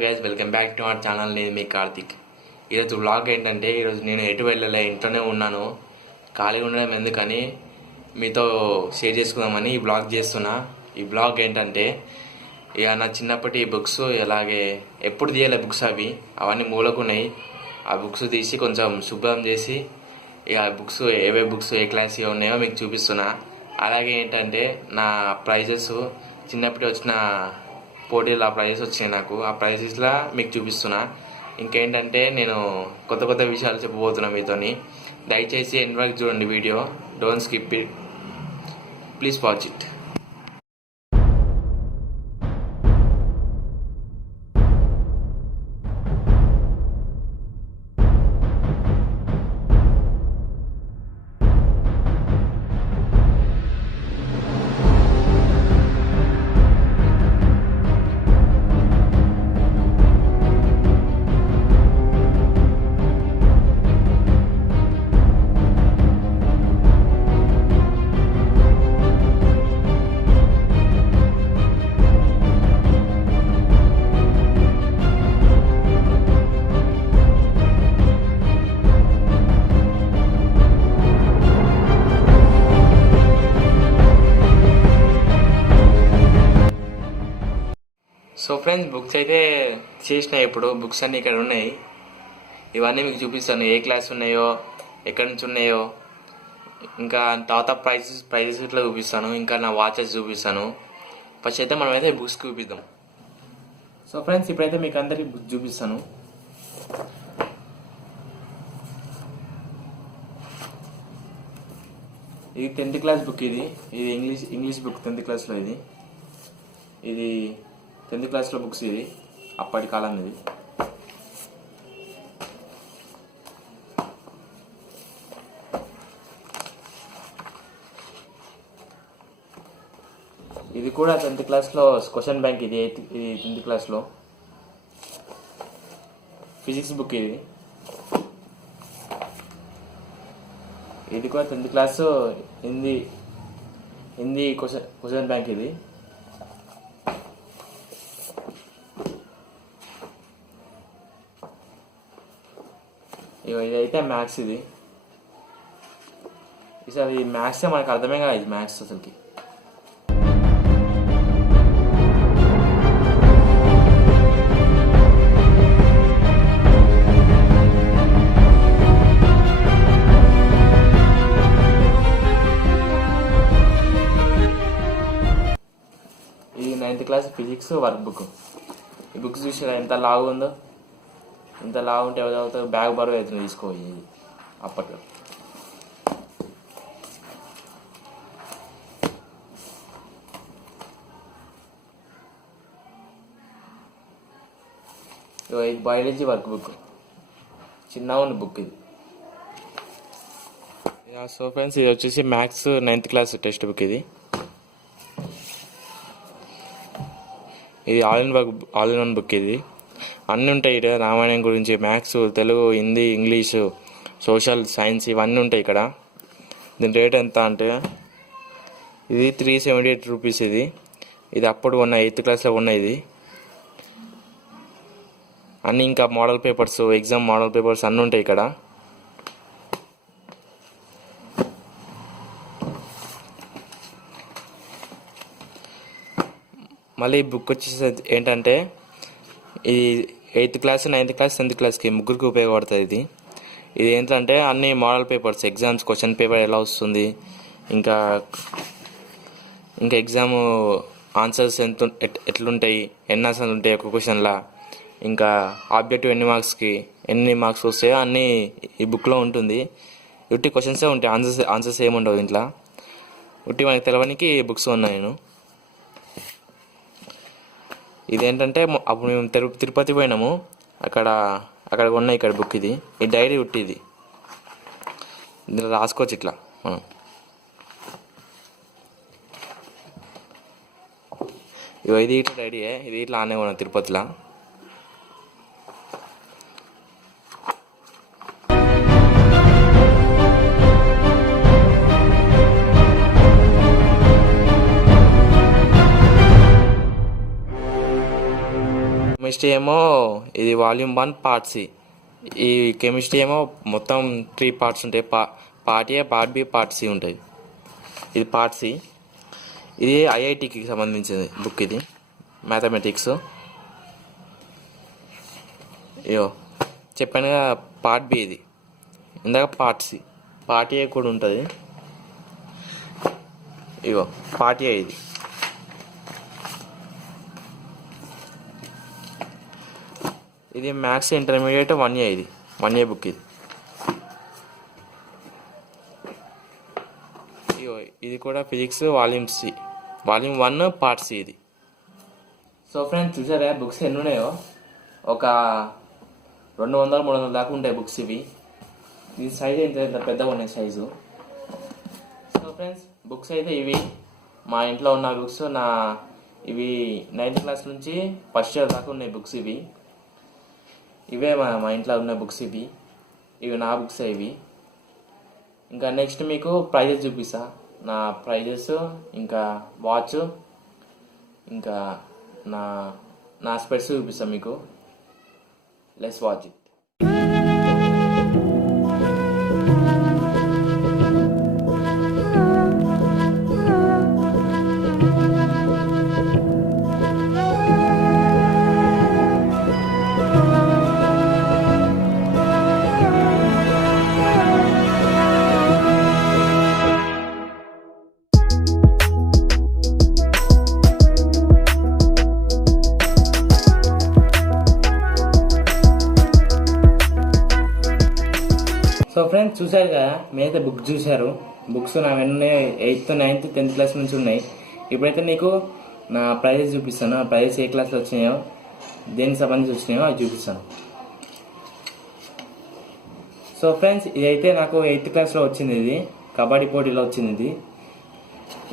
Guys welcome back to our channel. నేను మీ కార్తిక్. ఈరోజు vlog ఏంటంటే, ఈరోజు నేను ఎటు వెళ్ళలే, ఇంట్లోనే ఉన్నాను. ఖాళీగా ఉండడం ఎందుకని మీతో షేర్ చేసుకుందామని ఈ వ్లాగ్ చేస్తున్నా. ఈ వ్లాగ్ ఏంటంటే, ఇక నా చిన్నప్పటి బుక్స్, అలాగే ఎప్పుడు తీయాలి బుక్స్ అవన్నీ మూలకున్నాయి. ఆ బుక్స్ తీసి కొంచెం శుభ్రం చేసి, ఇక బుక్స్ ఏవే బుక్స్ ఏ క్లాస్ ఉన్నాయో మీకు చూపిస్తున్నా. అలాగే ఏంటంటే, నా ప్రైజెస్ చిన్నప్పటి వచ్చిన పోటీలు, ఆ ప్రైజెస్ వచ్చినాయి నాకు. ఆ ప్రైజెస్లా మీకు చూపిస్తున్నా. ఇంకేంటంటే, నేను కొత్త కొత్త విషయాలు చెప్పబోతున్నా మీతోని. దయచేసి ఎండ్ వరకు చూడండి video. Don't skip it, please watch it. So friends, books అయితే చేసిన. ఇప్పుడు బుక్స్ అన్నీ ఇక్కడ ఉన్నాయి. ఇవన్నీ మీకు చూపిస్తాను, ఏ క్లాస్ ఉన్నాయో, ఎక్కడి నుంచి ఉన్నాయో. ఇంకా తర్వాత ప్రైజెస్ ఇట్లా చూపిస్తాను. ఇంకా నా వాచెస్ చూపిస్తాను. ఫస్ట్ అయితే మనం అయితే బుక్స్ చూపిద్దాం. సో ఫ్రెండ్స్, ఇప్పుడైతే మీకు అందరికి బుక్ చూపిస్తాను. ఇది 10th క్లాస్ బుక్. ఇది ఇంగ్లీష్ బుక్ 10th క్లాస్లో. ఇది 10th క్లాస్లో బుక్స్. ఇది అప్పటి కాలం. ఇది కూడా 10th క్లాస్లో క్వశ్చన్ బ్యాంక్. ఇది 10th క్లాస్లో ఫిజిక్స్ బుక్. ఇది కూడా 10th class Hindi question bank. ఇదైతే మ్యాథ్స్. ఈసారి మ్యాథ్స్ మనకు అర్థమే కాదు. ఇది మ్యాథ్స్ అసలుకి. ఇది 9th class physics work book. ఈ బుక్స్ చూసారా ఎంత లావు ఉందో. ఇంత లావు ఉంటే ఎవరు చదువుతారు? బ్యాగ్ బరువు అవుతుంది తీసుకోవాలి అప్పట్లో. ఇది బయాలజీ వర్క్ బుక్. చిన్నగా ఉన్న బుక్ ఇది. సో ఫ్రెండ్స్, ఇది వచ్చేసి maths 9th class text book. ఇది ఆల్ ఇన్ వన్ బుక్. ఇది అన్నీ ఉంటాయి ఇక్కడ. రామాయణం గురించి, maths, Telugu, Hindi, English, social, science ఇవన్నీ ఉంటాయి ఇక్కడ. దీని రేట్ ఎంత అంటే, ఇది 378 రూపీస్. ఇది అప్పుడు ఉన్న 8th క్లాస్లో ఉన్న. ఇది అన్నీ ఇంకా model papers, exam model papers అన్నీ ఉంటాయి ఇక్కడ. మళ్ళీ ఈ బుక్ వచ్చేసి ఏంటంటే, ఇది 8th class, 9th class, 10th క్లాస్కి ముగ్గురికి ఉపయోగపడుతుంది. ఇది ఏంటంటే అన్ని model papers, exams question paper ఎలా వస్తుంది, ఇంకా ఎగ్జామ్ ఆన్సర్స్ ఎట్లుంటాయి, ఎన్ని ఆన్సర్లు ఉంటాయి ఒక క్వశ్చన్లా, ఇంకా ఆబ్జెక్టివ్ ఎన్ని మార్క్స్ వస్తాయో అన్నీ ఈ బుక్లో ఉంటుంది. ఉట్టి క్వశ్చన్సే ఉంటాయి, ఆన్సర్స్ ఏముండవు ఇంట్లో. ఉట్టి మనకి తెలవడానికి బుక్స్ ఉన్నాయి. ఇదేంటంటే, అప్పుడు మేము తిరుపతి పోయినాము. అక్కడ ఉన్నాయి ఇక్కడ బుక్. ఈ డైరీ ఉట్టిది. ఇందులో రాసుకోవచ్చు ఇట్లా మనం. ఇది ఇట్లా డైరీయే. ఇది ఇట్లా ఆనే ఉన్నాం తిరుపతిలో. కెమిస్ట్రీ ఏమో ఇది వాల్యూమ్ 1 పార్ట్ సి. ఈ కెమిస్ట్రీ ఏమో మొత్తం 3 పార్ట్స్ ఉంటాయి. Part A, part B, part C ఉంటుంది. ఇది పార్ట్ సి. ఇది ఐఐటికి సంబంధించింది బుక్. ఇది మ్యాథమెటిక్స్. అయ్యో చెప్పాను కదా, పార్ట్ బి ఇది. ఇందాక పార్ట్ సి. పార్ట్ ఏ కూడా ఉంటుంది. ఇగో పార్ట్ ఏ ఇది. ఇది మ్యాథ్స్ ఇంటర్మీడియట్ 1A. ఇది 1A బుక్ ఇది. ఇది కూడా physics volume C, volume 1 part C ఇది. సో ఫ్రెండ్స్ చూసారా బుక్స్ ఎన్ని ఉన్నాయో? ఒక 200-300 దాకా ఉంటాయి బుక్స్ ఇవి. ఇది సైజ్ ఇంత పెద్దగా ఉన్నాయి సైజు. సో ఫ్రెండ్స్ బుక్స్ అయితే ఇవి మా ఇంట్లో ఉన్న బుక్స్. ఇవి 9th క్లాస్ నుంచి ఫస్ట్ ఇయర్ దాకా ఉన్నాయి బుక్స్ ఇవి. ఇవే మా ఇంట్లో ఉన్న బుక్స్ ఇవి. నా బుక్స్ ఇవి. ఇంకా నెక్స్ట్ మీకు ప్రైజెస్ చూపిస్తా. నా ప్రైజెస్, ఇంకా వాచ్, ఇంకా నా స్పెట్స్ చూపిస్తా మీకు. Let's watch it. So friends చూసారు కదా, మీరైతే బుక్ చూశారు. బుక్స్ నావన్నీ 8th, 9th, 10th క్లాస్ నుంచి ఉన్నాయి. ఇప్పుడైతే నీకు నా ప్రైజెస్ చూపిస్తాను. ఆ ప్రైజెస్ ఏ క్లాస్లో వచ్చినాయో, దేనికి సంబంధించి వచ్చినాయో అది చూపిస్తాను. సో ఫ్రెండ్స్ ఇదైతే నాకు 8th క్లాస్లో వచ్చింది. ఇది కబడ్డీ పోటీలో వచ్చింది.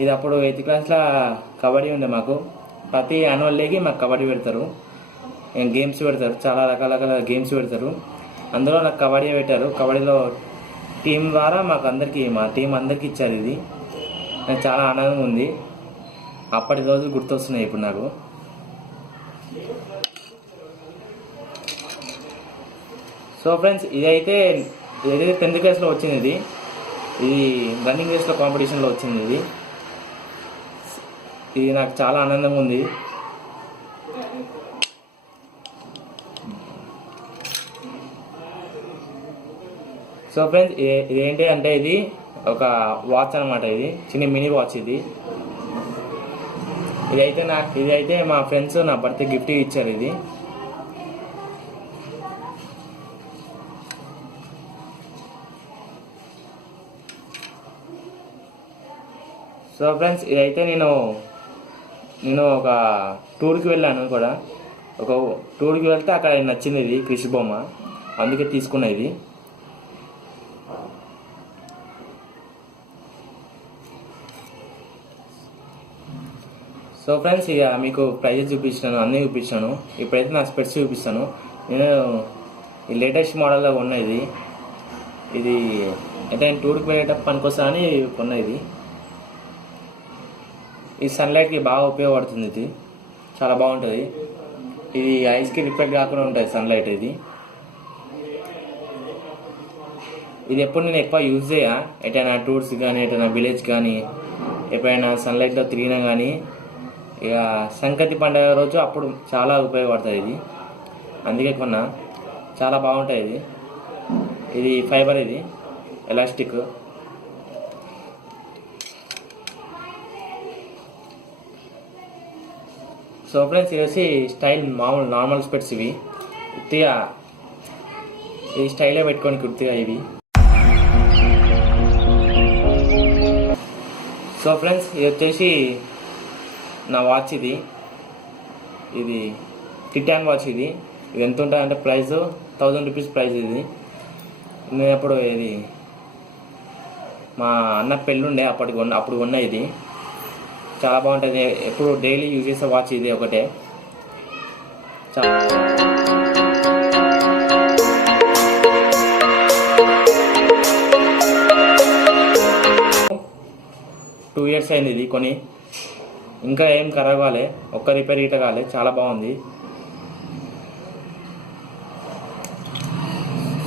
ఇది అప్పుడు 8th క్లాస్లో కబడ్డీ ఉండే మాకు. ప్రతి యాన్యువల్ డేకి మాకు కబడ్డీ పెడతారు, గేమ్స్ పెడతారు, చాలా రకాల గేమ్స్ పెడతారు. అందులో నాకు కబడ్డీ పెట్టారు. కబడ్డీలో టీం ద్వారా మా టీం అందరికీ ఇచ్చారు. ఇది నాకు చాలా ఆనందంగా ఉంది. అప్పటి రోజులు గుర్తొస్తున్నాయి ఇప్పుడు నాకు. సో ఫ్రెండ్స్ ఇదైతే 10th క్లాస్లో వచ్చింది. ఇది రన్నింగ్ రేస్లో కాంపిటీషన్లో వచ్చింది. ఇది నాకు చాలా ఆనందంగా ఉంది. సో ఫ్రెండ్స్ ఇదేంటి అంటే ఇది ఒక వాచ్ అనమాట. ఇది చిన్న మినీ వాచ్. ఇదైతే మా ఫ్రెండ్స్ నా బర్త్డే గిఫ్ట్ ఇచ్చారు. ఇది సో ఫ్రెండ్స్ ఇదైతే నేను ఒక టూర్కి వెళ్ళాను కూడా. ఒక టూర్కి వెళ్తే అక్కడ నచ్చింది ఇది కృషి బొమ్మ, అందుకే తీసుకున్నా ఇది. సో ఫ్రెండ్స్ ఇక మీకు ప్రైజెస్ చూపించాను, అన్నీ చూపించాను. ఇప్పుడైతే నా స్పెట్స్ చూపిస్తాను. నేను ఈ లేటెస్ట్ మోడల్లో కొన్నా. ఇది అయితే నేను టూర్కి వెళ్ళేటప్పుడు పనికొస్తా అని కొన్నా. ఈ సన్లైట్కి బాగా ఉపయోగపడుతుంది. ఇది చాలా బాగుంటుంది. ఇది ఐస్కి రిఫ్లెక్ట్ కాకుండా ఉంటుంది సన్లైట్. ఇది ఎప్పుడు నేను ఎక్కువ యూజ్ చేయ, ఎటైనా టూర్స్ కానీ, ఎటైనా విలేజ్ కానీ, ఎప్పుడైనా సన్లైట్లో తిరిగినా కానీ, ఇక సంక్రాంతి పండుగ రోజు అప్పుడు చాలా ఉపయోగపడుతుంది ఇది. అందుకే కొన్నా. చాలా బాగుంటుంది. ఇది ఫైబర్, ఇది ఎలాస్టిక్. సో ఫ్రెండ్స్ ఇది వచ్చి స్టైల్ నార్మల్ స్పెట్స్. ఇవి ఉత్తిగా ఈ స్టైలే పెట్టుకోనికి ఉత్తిగా ఇవి. సో ఫ్రెండ్స్ ఇది వచ్చేసి నా వాచ్. ఇది టిటాన్ వాచ్. ఇది ఎంత ఉంటుంది అంటే ప్రైస్ 1000 రూపీస్ ప్రైస్. ఇది నేను అప్పుడు మా అన్న పెళ్ళుండే అప్పుడు కొన్నా. ఇది చాలా బాగుంటుంది. ఎప్పుడు డైలీ యూజ్ చేసే వాచ్ ఇది ఒకటే. చాలా 2 years అయింది ఇది కొని. ఇంకా ఏం ఖరాబ్ కాలే, ఒక్క రిపేర్ ఇట కాలే. చాలా బాగుంది.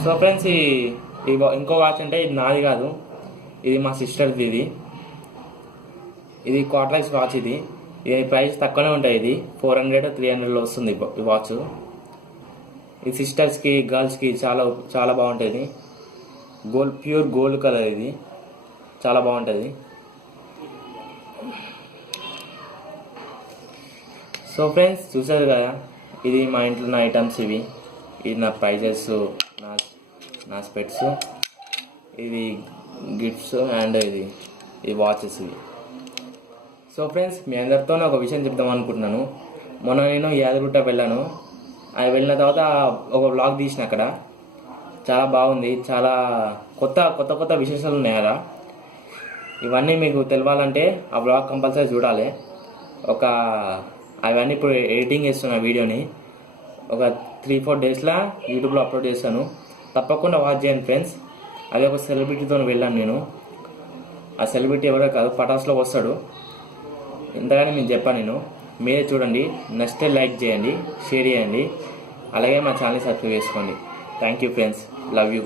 సో ఫ్రెండ్స్ ఇంకో వాచ్ అంటే ఇది నాది కాదు, ఇది మా సిస్టర్ది. ఇది క్వార్టర్లైస్ వాచ్. ఇది ప్రైస్ తక్కువనే ఉంటాయి. ఇది 400-300లో వస్తుంది ఈ వాచ్. ఈ సిస్టర్స్కి గర్ల్స్కి చాలా చాలా బాగుంటుంది. ప్యూర్ గోల్డ్ కలర్, ఇది చాలా బాగుంటుంది. సో ఫ్రెండ్స్ చూసారు కదా, ఇది మా ఇంట్లో ఉన్న ఐటమ్స్. ఇది నా ప్రైజెస్, నా స్పెట్స్, ఇది గిఫ్ట్స్ అండ్ ఇది వాచెస్. సో ఫ్రెండ్స్ మీ అందరితో ఒక విషయం చెప్దాం అనుకుంటున్నాను. మొన్న నేను యాదగిరిగుట్ట వెళ్ళాను. అది వెళ్ళిన తర్వాత ఒక వ్లాగ్ తీసిన. అక్కడ చాలా బాగుంది. చాలా కొత్త విశేషాలు ఉన్నాయి అక్కడ. ఇవన్నీ మీకు తెలవాలంటే ఆ వ్లాగ్ కంపల్సరీ చూడాలి. అవన్నీ ఇప్పుడు ఎడిటింగ్ చేస్తున్నా వీడియోని. ఒక 3-4 డేస్లో యూట్యూబ్లో అప్లోడ్ చేస్తాను. తప్పకుండా వాచ్ చేయండి ఫ్రెండ్స్. అదే ఒక సెలబ్రిటీతో వెళ్ళాను నేను. ఆ సెలబ్రిటీ ఎవరో కాదు, పటాస్లో వస్తాడు. ఇంతగానే నేను చెప్పాను నేను. మీరే చూడండి, నచ్చితే లైక్ చేయండి, షేర్ చేయండి, అలాగే మా ఛానల్ సబ్స్క్రైబ్ చేసుకోండి. Thank you friends, love you.